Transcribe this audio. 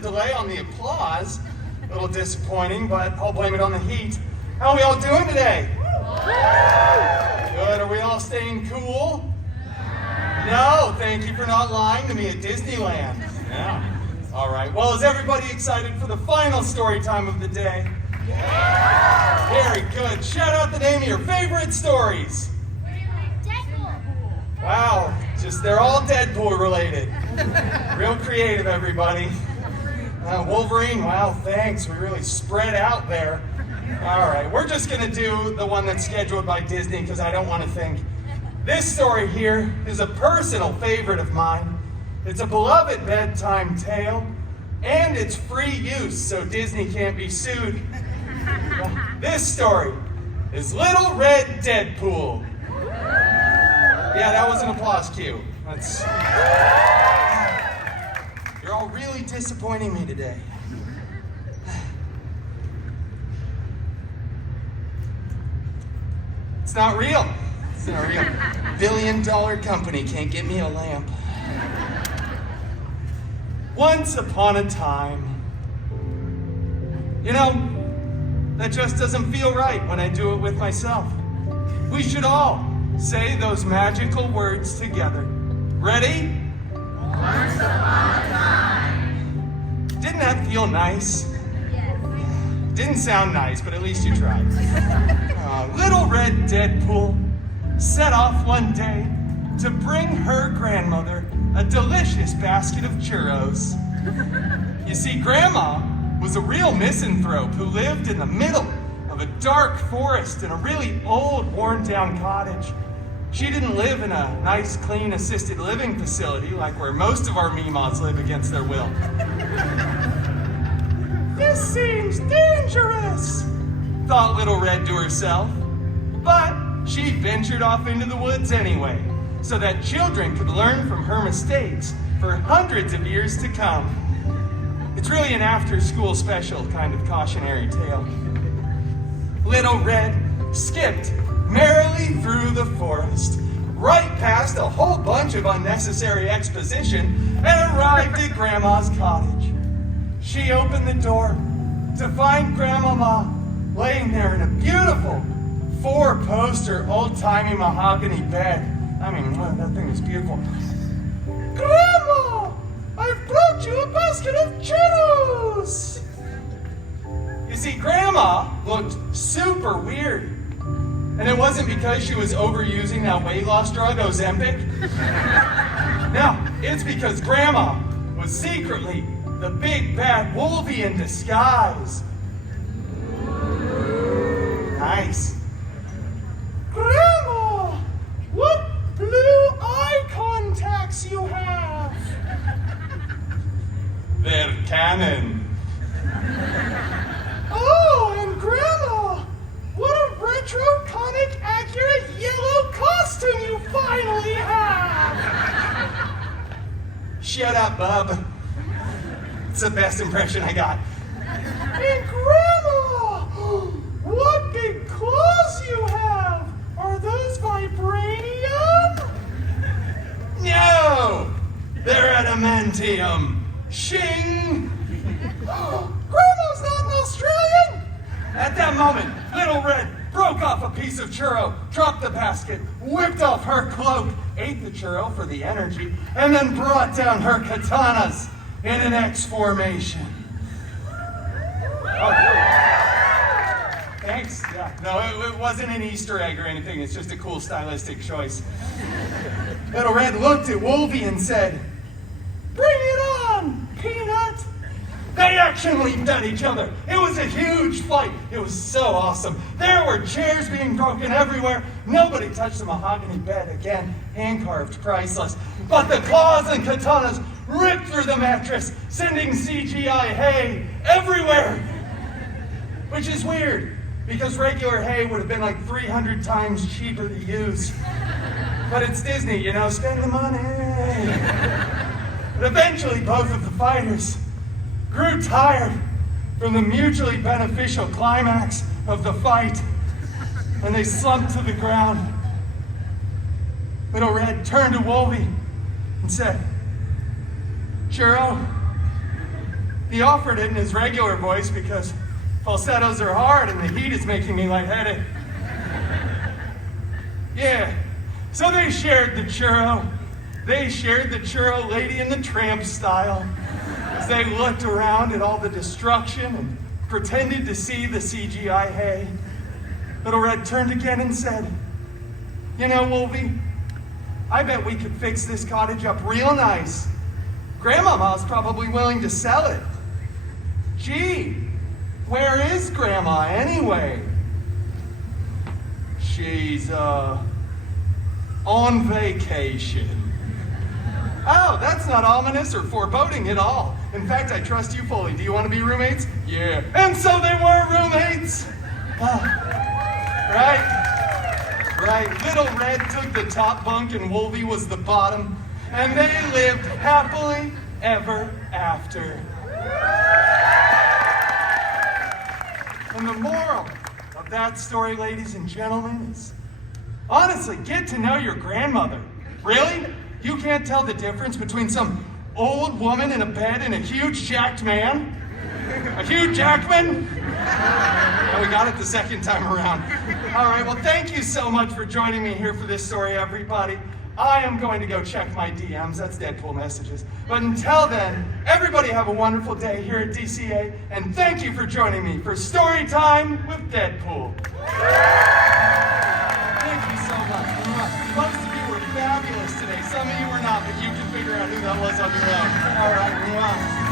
delay on the applause. A little disappointing, but I'll blame it on the heat. How are we all doing today? Good, are we all staying cool? No, thank you for not lying to me at Disneyland. Yeah. All right, well, is everybody excited for the final story time of the day? Very good. Shout out the name of your favorite stories. Deadpool. Wow, they're all Deadpool related. Real creative, everybody. Wolverine, wow, thanks. We really spread out there. All right, we're just going to do the one that's scheduled by Disney because I don't want to think. This story here is a personal favorite of mine. It's a beloved bedtime tale, and it's free use, so Disney can't be sued. This story is Little Red Deadpool. Yeah, that was an applause cue. You're all really disappointing me today. It's not real. It's not real. Billion-dollar company can't get me a lamp. Once upon a time. You know, that just doesn't feel right when I do it with myself. We should all say those magical words together. Ready? Once upon a time. Didn't that feel nice? Yes. Didn't sound nice, but at least you tried. Little Red Deadpool set off one day to bring her grandmother a delicious basket of churros. You see, Grandma was a real misanthrope who lived in the middle of a dark forest in a really old, worn-down cottage. She didn't live in a nice, clean, assisted living facility like where most of our Meemaws live against their will. This seems dangerous, thought Little Red to herself. But she ventured off into the woods anyway, so that children could learn from her mistakes for hundreds of years to come. It's really an after-school special kind of cautionary tale. Little Red skipped merrily through the forest, right past a whole bunch of unnecessary exposition, and arrived at Grandma's cottage. She opened the door to find Grandmama laying there in a beautiful four-poster, old-timey mahogany bed. I mean, that thing is beautiful. Grandma, I've brought you a basket of churros. You see, Grandma looked super weird. And it wasn't because she was overusing that weight loss drug, Ozempic. No, it's because Grandma was secretly the big bad Wolvie in disguise. Nice. Grandma, what blue eye contacts you have? They're canon. Oh, and Grandma, what a retro comic accurate yellow costume you finally have! Shut up, bub. It's the best impression I got. And Grandma, what big claws you have! Are those vibranium? No! They're adamantium. Shing! Grandma's not an Australian! At that moment, Little Red broke off a piece of churro, dropped the basket, whipped off her cloak, ate the churro for the energy, and then brought down her katanas in an X formation. Oh, thanks. Yeah. No, it wasn't an Easter egg or anything. It's just a cool stylistic choice. Little Red looked at Wolvie and said, "Bring it on, Peanut." They action leaped at each other. It was a huge fight. It was so awesome. There were chairs being broken everywhere. Nobody touched the mahogany bed again. Hand-carved, priceless. But the claws and katanas ripped through the mattress, sending CGI hay everywhere. Which is weird, because regular hay would have been like 300 times cheaper to use. But it's Disney, you know, spend the money. But eventually, both of the fighters grew tired from the mutually beneficial climax of the fight, and they slumped to the ground. Little Red turned to Wolvie and said, "Churro, He offered it in his regular voice because falsettos are hard and the heat is making me lightheaded. Yeah, so they shared the churro. They shared the churro Lady and the Tramp style as they looked around at all the destruction and pretended to see the CGI hay. Little Red turned again and said, "You know, Wolvie, I bet we could fix this cottage up real nice. Grandmama's probably willing to sell it. Gee, where is Grandma anyway?" "She's, on vacation." "Oh, that's not ominous or foreboding at all. In fact, I trust you fully. Do you want to be roommates?" "Yeah." And so they were roommates. Right. Little Red took the top bunk and Wolvie was the bottom. And they lived happily ever after. And the moral of that story, ladies and gentlemen, is honestly, get to know your grandmother. Really? You can't tell the difference between some old woman in a bed and a huge jacked man? A huge jackman? And we got it the second time around. All right, well, thank you so much for joining me here for this story, everybody. I am going to go check my DMs. That's Deadpool messages. But until then, everybody have a wonderful day here at DCA, and thank you for joining me for Storytime with Deadpool. Thank you so much. Most of you were fabulous today. Some of you were not, but you can figure out who that was on your own. All right,